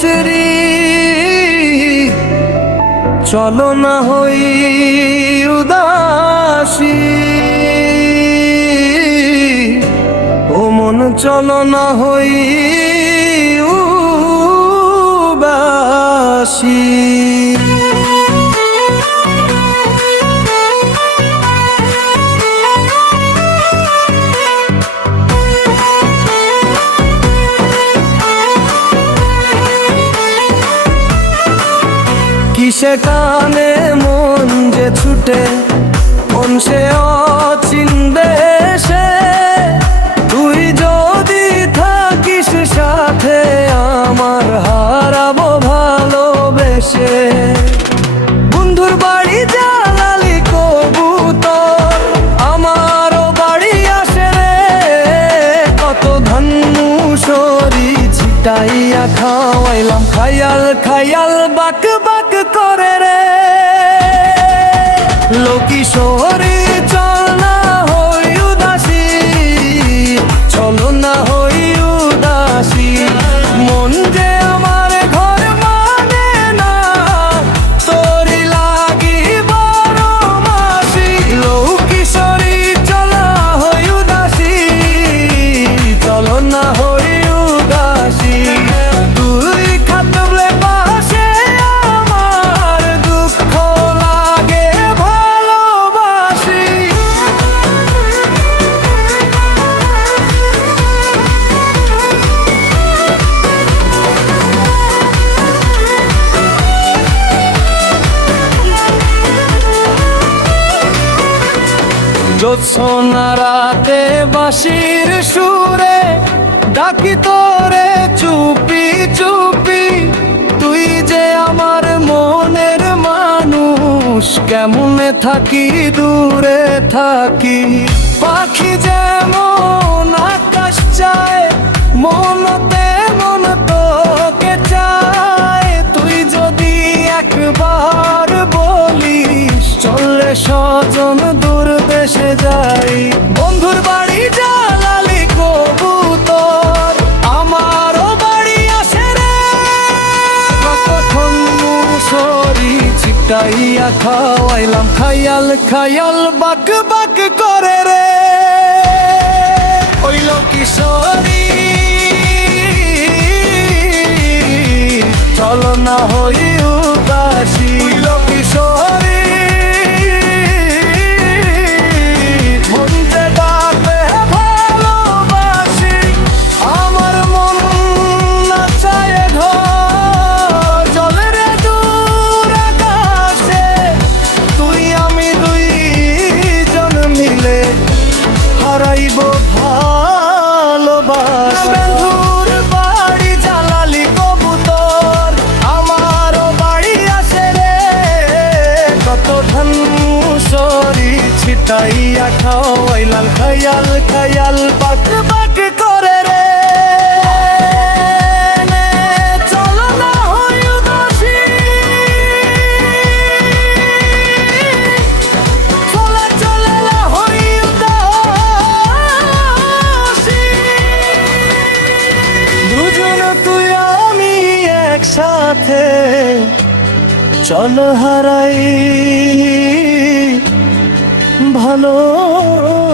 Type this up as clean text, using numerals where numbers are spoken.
মিশরি, চলো না হই উদাসী। ও মন চলো না হই উদাসী। কিসে কানে মন যে ছুটে কোন সে অচিন দেশে, তুই যদি থাকিস সাথে আমার হারাবো ভালোবেসে। বন্ধুর বাড়ি জালালি কবুতর, আমারও বাড়ি আসে রে, কত ধান্যুসরি ছিটাইয়া খাওয়াইলাম খায়াল খায়াল বাক বাক করে রে। লোকিশোরী চল না হই উদাসী, চলো না হই উদাসী। মন যে আমার ঘর মানে না, তোরি লাগি বড় মাসি। লোকিশোরী চল না হই উদাসী, চলো না হই উদাসী। তুই খাতলে পাশে আমার দুঃখ লাগে ভালোবাসি। জ্যোৎস্না রাতে বাঁশির সুরে ডাকি তোরে চুপি চুপি। তুই যে আমার মনের মানুষ, কেমনে থাকি দূরে থাকি। পাখি যেমন আকাশ চায়, মন তেমন তোকে চায়। তুই যদি একবার বলিস চলে স্বজন দূর দেশে যাই। বন্ধুর বাড়ি জালালি কবুতর, আমারও বাড়ি আসে রে, কতক্ষণ মুসরি ছিটাইয়া খাওয়াইলাম খায়াল খায়াল বাক বাক করে রে। ওই লোকিশোরী চলো না হই উদাসী। লোকিশোরী মন যে ডাকে ভালোবাসি। আমার মন না চায় ঘর, চলে রে দূর আকাশে। তুই আমি দুইজন মিলে হারাইব ভালোবাসা। বন্ধুর বাড়ি জালালি কবুতর, আমারও বাড়ি আসে রে, কত ধান্যুসরি ছিটাইয়া খাওয়াইলাম খায়াল খায়াল বাক বাক করে রে। চলো না হই উদাসী, চলে চলে না হই উদাসী। দুজন তুই আমি একসাথে চল হারাই ভালোবাসি।